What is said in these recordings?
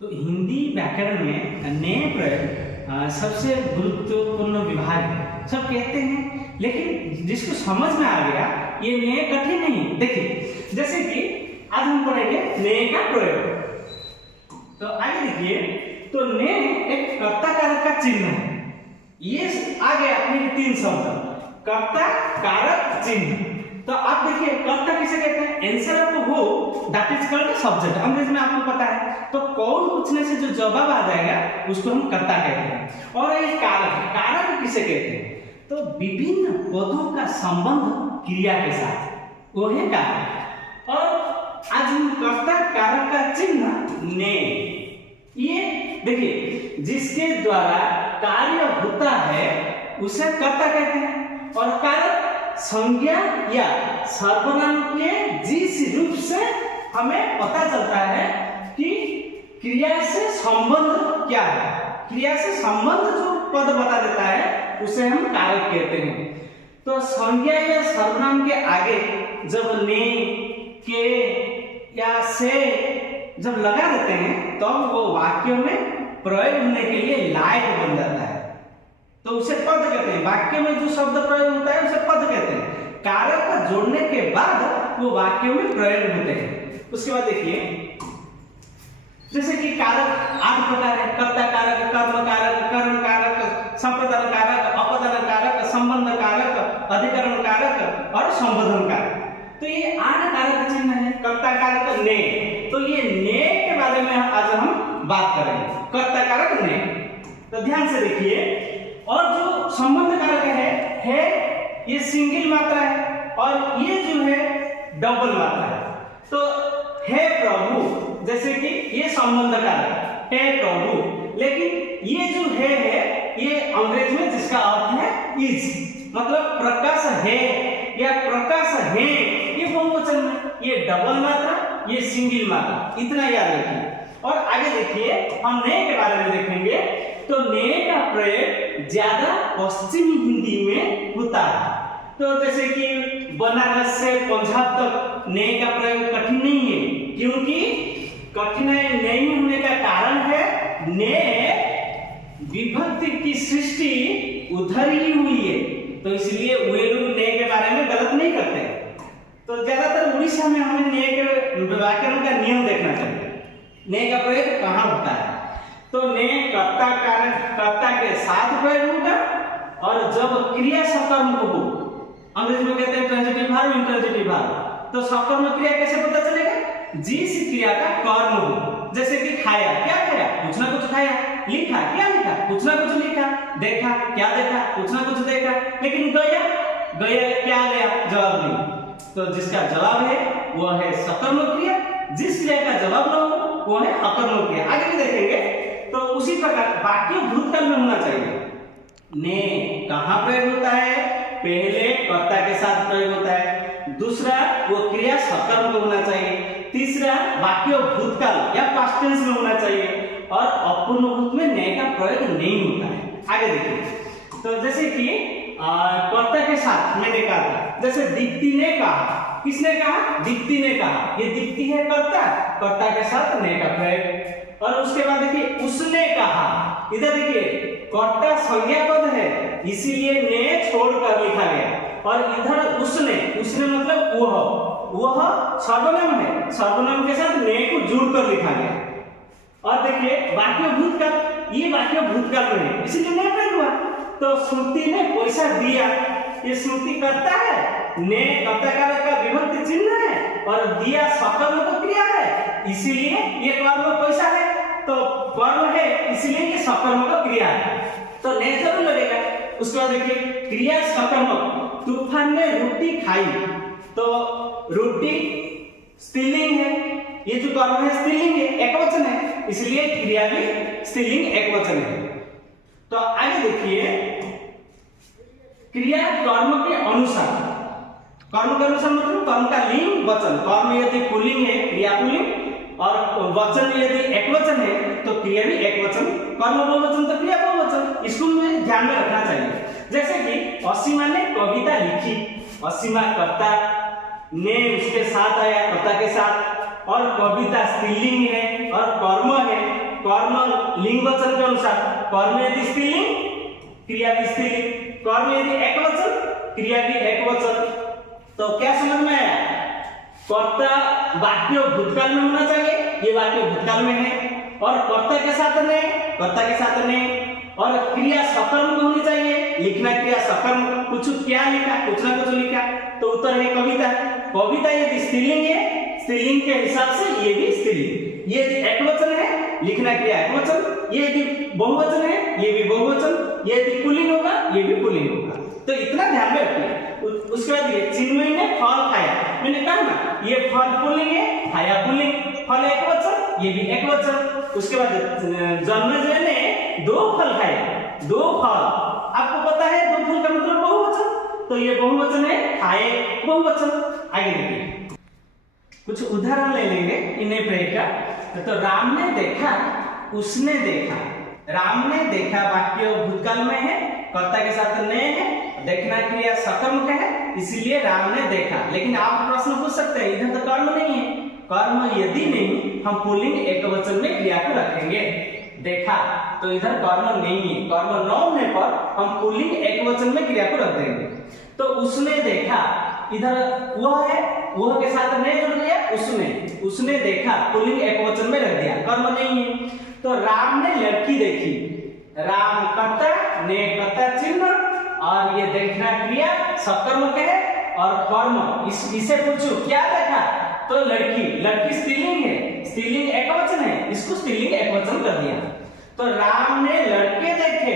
तो हिंदी व्याकरण में ने प्रयोग सबसे गुरुत्वपूर्ण विभाग है, सब कहते हैं, लेकिन जिसको समझ में आ गया ये ने कठिन नहीं। देखिए जैसे कि आज हम पढ़ेंगे ने का प्रयोग। तो आगे देखिए, तो ने एक कर्ता कारक का चिन्ह है। ये आ गया अपने तीन शब्द, कर्ता कारक चिन्ह। तो आप देखिए कर्ता किसे कहते हैं, answer of who that is called subject, अंग्रेजी में आपको पता है। तो कौन पूछने से जो जवाब आ जाएगा उसको हम कर्ता कहते हैं। और ये कारक, कारक किसे कहते हैं, तो विभिन्न पदों का संबंध क्रिया के साथ, वो है कारक। और आज हम कर्ता कारक का चिन्ह ने, ये देखिए जिसके द्वारा कार्य होता है उसे कर्ता कहते हैं। और कारक संज्ञा या सर्वनाम के जिस रूप से हमें पता चलता है कि क्रिया से संबंध क्या है, क्रिया से संबंध जो पद बता देता है उसे हम कारक कहते हैं। तो संज्ञा या सर्वनाम के आगे जब ने, के या से जब लगा देते हैं तो वो वाक्य में प्रयोग होने के लिए लायक बन जाता है, तो उसे पद कहते हैं। वाक्य में जो शब्द प्रयोग होता है उसे पद कहते हैं। कारक का जोड़ने के बाद वो वाक्य में प्रयोग होते हैं। उसके बाद देखिए जैसे कि कारक 8 प्रकार है, कर्ता कारक, कर्म कारक, कर्ण कारक, संप्रदान कारक, अपदान कारक, संबंध कारक, अधिकरण कारक और संबोधन कारक। तो ये 8 कारक चिन्ह है। कर्ता कारक ने, तो ये ने के बारे में आज हम बात करेंगे, कर्ता कारक ने। तो ध्यान से देखिए, और जो संबंध कारक है ये सिंगल मात्रा है और ये जो है डबल मात्रा है। तो हे प्रभु, जैसे कि ये संबंध कारक है प्रभु, लेकिन ये जो है ये अंग्रेजी में जिसका अर्थ है इज, मतलब प्रकाश है या प्रकाश है, ये बहुवचन में, ये डबल मात्रा, ये सिंगल मात्रा, इतना याद रखिए। और आगे देखिए हम ने के बारे में देखेंगे। तो ने का प्रयोग ज्यादा पश्चिमी हिंदी में होता है। तो जैसे कि बनारस से पंजाब तक ने का प्रयोग कठिन नहीं है, क्योंकि कठिनाई नहीं होने का कारण है ने विभक्ति की सृष्टि उधर ही हुई है, तो इसलिए वे लोग ने के बारे में गलत नहीं करते। तो ज्यादातर उड़ीसा में हमें ने के व्याकरण का नियम देखना चाहिए, ने का प्रयोग कहाँ होता है। तो ने कर्ता कारक, कर्ता के साथ प्रयोग होगा, और जब क्रिया सकर्म हो, अंग्रेजी में कहते हैं ट्रांजिटिव वर्ब, इंट्रांजिटिव वर्ब। तो सकर्म क्रिया कैसे पता चलेगा, जिस क्रिया का कर्म हो, जैसे कि खाया, क्या खाया, कुछ ना कुछ खाया, लिखा, क्या लिखा, कुछ ना कुछ लिखा, देखा, क्या देखा, कुछ ना कुछ देखा, लेकिन गया, गया क्या गया, जवाब नहीं। तो जिसका जवाब है वो है सकर्म क्रिया, जिस क्रिया का जवाब न हो वो है अकर्म क्रिया। आगे भी देखेंगे। तो उसी प्रकार वाक्य भूतकाल में होना चाहिए। ने कहाँ प्रयोग होता है, पहले कर्ता के साथ प्रयोग होता है, दूसरा वो क्रिया सकर्म में होना चाहिए, तीसरा वाक्य भूतकाल या पास्ट टेंस में होना चाहिए, और अपूर्ण भूत में ने का प्रयोग नहीं होता है। आगे देखिए, तो जैसे कि कर्ता के साथ मैंने कहा था, जैसे दीप्ति ने कहा, किसने कहा, दीप्ति ने कहा, ये दीप्ति है कर्ता, कर्ता के साथ ने का प्रयोग। और उसके बाद देखिए उसने कहा, इधर देखिए कर्ता संज्ञा पद है इसीलिए ने छोड़कर लिखा गया, और इधर उसने, उसने मतलब वह सर्वनाम है, सर्वनाम के साथ ने को जोड़कर लिखा गया। और देखिए वाक्य भूतकाल, ये वाक्य भूतकाल में है इसीलिए ने प्रयोग हुआ। तो श्रुति ने पैसा दिया, ये श्रुति करता है, ने कर्ता कारक का विभक्ति चिन्ह है, और दिया सकर्म तो क्रिया है, इसीलिए ये कर्म पैसा है, तो कर्म है इसीलिए ये सकर्म का क्रिया है, तो ने जरूर लगेगा। उसके बाद देखिए क्रिया सकर्म, तूफान ने रोटी खाई, तो रोटी स्त्रीलिंग है, ये जो कर्म है स्त्रीलिंग है, एकवचन है, इसलिए क्रिया भी स्त्रीलिंग एकवचन है। तो आगे देखिए क्रिया कर्म के अनुसार, कर्म के अनुसार मतलब कर्म का लिंग वचन, कर्म यदि पुल्लिंग है क्रिया पुल्लिंग, और वचन यदि एकवचन है तो क्रिया भी एकवचन, कर्म बहुवचन तो क्रिया बहुवचन, इसको में ध्यान में रखना चाहिए। जैसे कि असीमा ने कविता लिखी, असीमा कर्ता, ने उसके साथ आया कर्ता के साथ, और कविता स्त्रीलिंग है और कर्म है, कर्म लिंग वचन के अनुसार, कर्म यदि स्त्रीलिंग, क्रिया भी स्त्रीलिंग, कर्म यदि एकवचन, क्रिया भी एकवचन। तो क्या समझ में आया? कर्ता वाक्य भूतकाल में होना चाहिए, ये वाक्य भूतकाल में है, और कर्ता के साथ ने, कर्ता के साथ ने, और क्रिया सकर्मक होनी चाहिए, लिखना क्रिया सकर्मक, कुछ क्या लिखा, कुछ ना कुछ लिखा, तो उत्तर है कविता। कविता यदि स्त्रीलिंग है, स्त्रीलिंग के हिसाब से ये भी स्त्रीलिंग। ये यदि एकवचन है, लिखना क्रिया एकवचन, ये यदि बहुवचन है, ये भी बहुवचन, ये यदि पुल्लिंग होगा, ये भी पुल्लिंग होगा। तो इतना ध्यान में रखिए। उसके बाद ये चिन्मयी ने फल खाया, मैंने कहा ना ये फल पुल्लिंग है, खाया पुल्लिंग, फल एकवचन, ये भी एकवचन। उसके बाद जन्मेजय ने 2 फल खाए, 2 फल, आपको पता है 2 फल का मतलब बहुवचन, तो ये बहुवचन है, खाए बहुवचन। आगे देखिए कुछ उदाहरण ले लेंगे इन्हें प्रयोग का। तो राम ने देखा, उसने देखा, राम ने देखा वाक्य भूतकाल में है, कर्ता के साथ ने है, देखना क्रिया सकर्मक है, इसीलिए राम ने देखा। लेकिन आप प्रश्न पूछ सकते हैं, इधर तो कर्म नहीं है, कर्म यदि नहीं हम पुल्लिंग एकवचन में क्रिया को रखेंगे, देखा, तो इधर कर्म नहीं है, कर्म न होने पर हम पुल्लिंग एकवचन में क्रिया को रख देंगे। तो उसने देखा, इधर वह है, वह के साथ ने जुड़ गया, उसने देखा, पुल्लिंग एकवचन में रख दिया, कर्म नहीं है। तो राम ने लड़की देखी, राम कर्ता, ने कर्ता चिन्ह, और ये देखना क्रिया सकर्मक है, और कर्म इसे पूछो क्या देखा, तो लड़की, लड़की स्त्रीलिंग है, स्त्रीलिंग एकवचन है, इसको स्त्रीलिंग एकवचन कर दिया। तो राम ने लड़के देखे,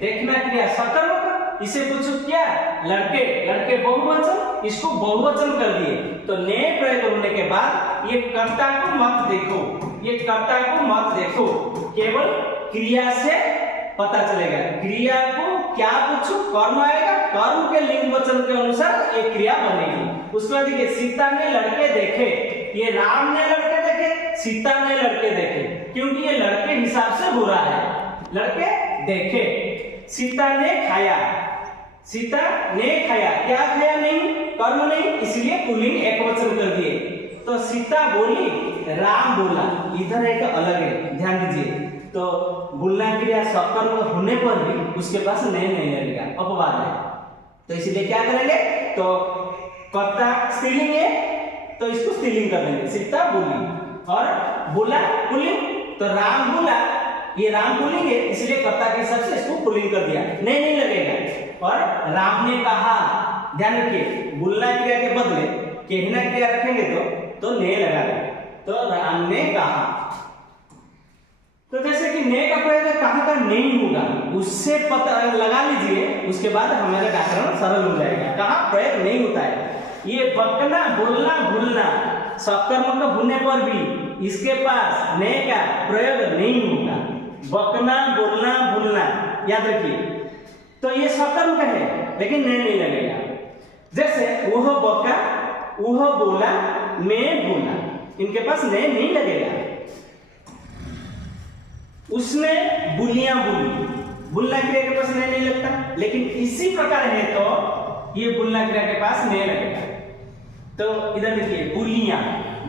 देखना क्रिया सकर्मक, इसे पूछो क्या, लड़के, लड़के बहुवचन, इसको बहुवचन कर दिए। तो ने प्रयोग होने के बाद ये कर्ता को मत देखो, ये कर्ता को मत देखो, केवल क्रिया से पता चलेगा। क्रिया को क्या पूछो, कर्म आएगा, कर्म के लिंग वचन के अनुसार ये क्रिया बनेगी। उसके बाद देखिए सीता ने लड़के देखे, ये राम ने लड़के देखे, सीता ने लड़के देखे, क्योंकि ये लड़के हिसाब से हो रहा है, लड़के देखे। सीता ने खाया, सीता ने खाया, क्या खाया, नहीं, कर्म नहीं, इसलिए पुल्लिंग एकवचन कर दिए। तो सीता बोली, राम बोला, इधर एक अलग है, ध्यान दीजिए। तो बोलना क्रिया सकर्म होने पर भी उसके पास नहीं लगेगा, अपवाद है, तो इसलिए क्या करेंगे, तो कर्ता स्त्रीलिंग है, तो इसको स्त्रीलिंग कर देंगे, सीता बोली, और बोला पुल्लिंग, तो राम बोला, ये राम पुल्लिंग है, इसलिए कर्ता के हिसाब से इसको पुल्लिंग कर दिया, नहीं लगेगा। और राम ने कहा, ध्यान रखिए, बोलना क्रिया के बदले कहना क्रिया रखेंगे तो ने लगा देंगे। तो राम ने कहा, तो जैसे कि ने का प्रयोग कहाँ का नहीं होगा, उससे पता लगा लीजिए, उसके बाद हमारा व्याकरण सरल हो जाएगा। कहाँ प्रयोग नहीं होता है, ये बकना, बोलना, भूलना, सकर्मक होने पर भी इसके पास ने का प्रयोग नहीं होगा। बकना, बोलना, भूलना, याद रखिए, तो ये सकर्मक है, लेकिन ने नहीं लगेगा। जैसे वह बका, वह बोला, मैं बोला, इनके पास ने नहीं लगेगा। उसने बुलियां बोली, बुलना क्रिया के पास ने नहीं लगता, लेकिन इसी प्रकार है तो ये बुलना क्रिया के पास ने लगेगा। तो इधर देखिए, बुलियां,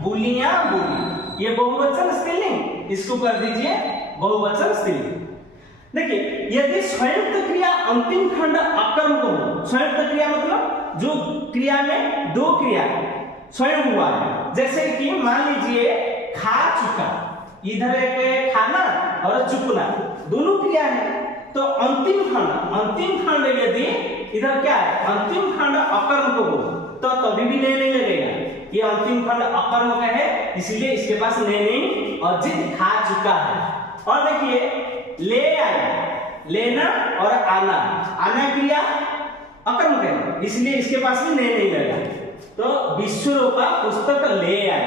बुलियां बोली, ये बहुवचन स्त्रीलिंग, इसको कर दीजिए बहुवचन स्त्रीलिंग। देखिए यदि संयुक्त क्रिया अंतिम खंड अकर्मक हो, संयुक्त क्रिया मतलब जो क्रिया में 2 क्रिया स्वयं हुआ है, जैसे कि मान लीजिए खा चुका, इधर एक खाना और चुकना, दोनों क्रिया है, तो अंतिम खंड यदि इधर क्या है, अंतिम खंड अकर्मक हो, तो तभी भी ने नहीं लगेगा, ये अंतिम खंड अकर्मक है, इसलिए इसके पास ने नहीं, अजित खा चुका है। और देखिए ले आया, लेना और आना, आना क्रिया अकर्मक है, इसलिए इसके पास भी ने नहीं लगा। तो विश्वरूपा पुस्तक ले आया,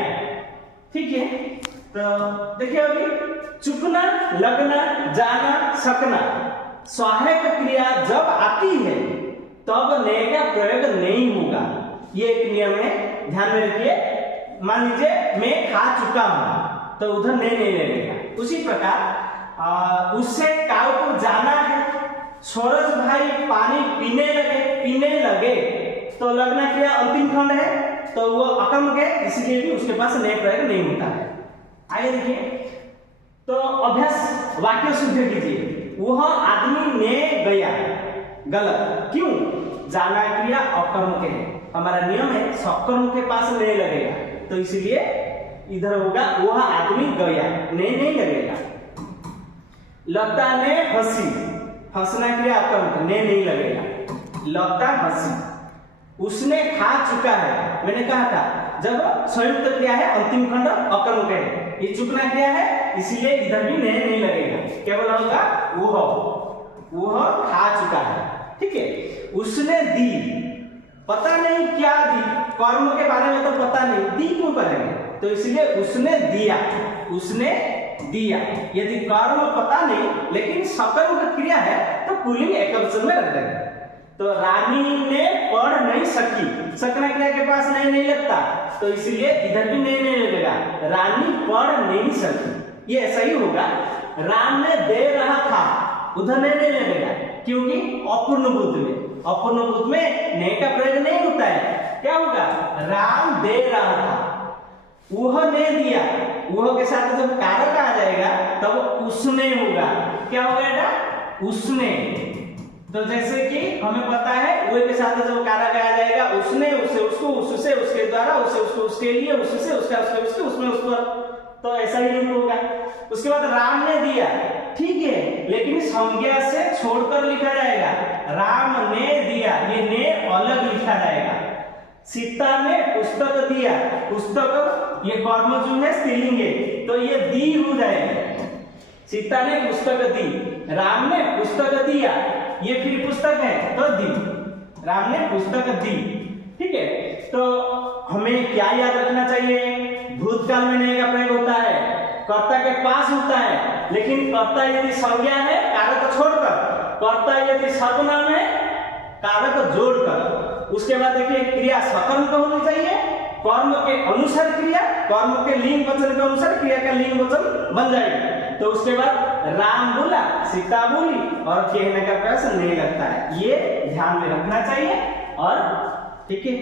ठीक है। तो देखिए अभी चुकना, लगना, जाना, सकना, सहायक क्रिया जब आती है तब ने का प्रयोग नहीं होगा, ये एक नियम है, ध्यान में रखिए। मान लीजिए मैं खा चुका हूं, तो उधर ने नहीं लगेगा। उसी प्रकार उससे काऊ को जाना है, सूरज भाई पानी पीने लगे, तो लगना क्रिया अंतिम खंड है, तो वो अकर्मक है, इसलिए भी उसके पास ने प्रयोग नहीं होता है। आगे देखिए, तो अभ्यास वाक्य शुद्ध कीजिए। वह आदमी ने गया, गलत। क्यों? जाना क्रिया अकर्म के है, हमारा नियम है सकर्म के पास ने लगेगा, तो इसलिए इधर होगा वह आदमी गया, ने नहीं लगेगा। लता ने हंसी, हंसना क्रिया अकर्म, ने नहीं लगेगा, लता हंसी। उसने खा चुका है, मैंने कहा था जब संयुक्त क्रिया है अंतिम खंड अकर्म के है, ये चुकना क्रिया है इसलिए इधर भी ने नहीं लगेगा, केवल होगा वह खा चुका है। ठीक है। उसने दी, पता नहीं क्या दी, कर्म के बारे में तो पता नहीं, दी क्यों करेंगे, तो इसलिए उसने दिया, उसने दिया। यदि कर्म पता नहीं लेकिन सकर्म का क्रिया है तो पुल्लिंग एकवचन में रख देंगे। तो रानी ने पढ़ नहीं सकी, सकना क्रिया के पास नहीं लगता, तो इसलिए इधर भी नहीं लगेगा, रानी पढ़ नहीं सकी, ये ऐसा ही होगा। राम ने दे रहा था, उधर नहीं लगेगा, क्योंकि अपूर्ण बुद्ध में, अपूर्ण बुद्ध में ने का प्रयोग नहीं होता है। क्या होगा? राम दे रहा था, वह ने दिया, वह के साथ जब कारक आ जाएगा तब उसने होगा। क्या होगा बेटा? उसने। तो जैसे कि हमें पता है वह के साथ जब कारक आ जाएगा, उसने, उससे उसको, उससे उसके द्वारा, उससे उसको उसके लिए, उससे उसका उसके उसके उसमें उस पर, तो ऐसा ही होगा। उसके बाद राम ने दिया, ठीक है, लेकिन संज्ञा से छोड़कर लिखा जाएगा, राम ने दिया, ये ने अलग लिखा जाएगा। सीता ने पुस्तक दिया, पुस्तक ये कर्म जो है स्त्रीलिंग है, तो ये दी हो जाएगी। सीता ने पुस्तक दी, राम ने पुस्तक दिया, ये फिर पुस्तक है तो दी, राम ने पुस्तक दी। ठीक है। तो हमें क्या याद रखना चाहिए? भूतकाल में ने का प्रयोग होता है, कर्ता के पास होता है, लेकिन कर्ता यदि संज्ञा है कारक छोड़कर, कर्ता यदि सर्वनाम है कारक जोड़कर। उसके बाद देखिए क्रिया सकर्म का होनी चाहिए, कर्म के अनुसार क्रिया, कर्म के लिंग वचन के अनुसार क्रिया का लिंग वचन बन जाएगा। तो उसके बाद राम बोला, सीता बोली और कहने का प्रयास नहीं लगता है, ये ध्यान में रखना चाहिए। और ठीक है।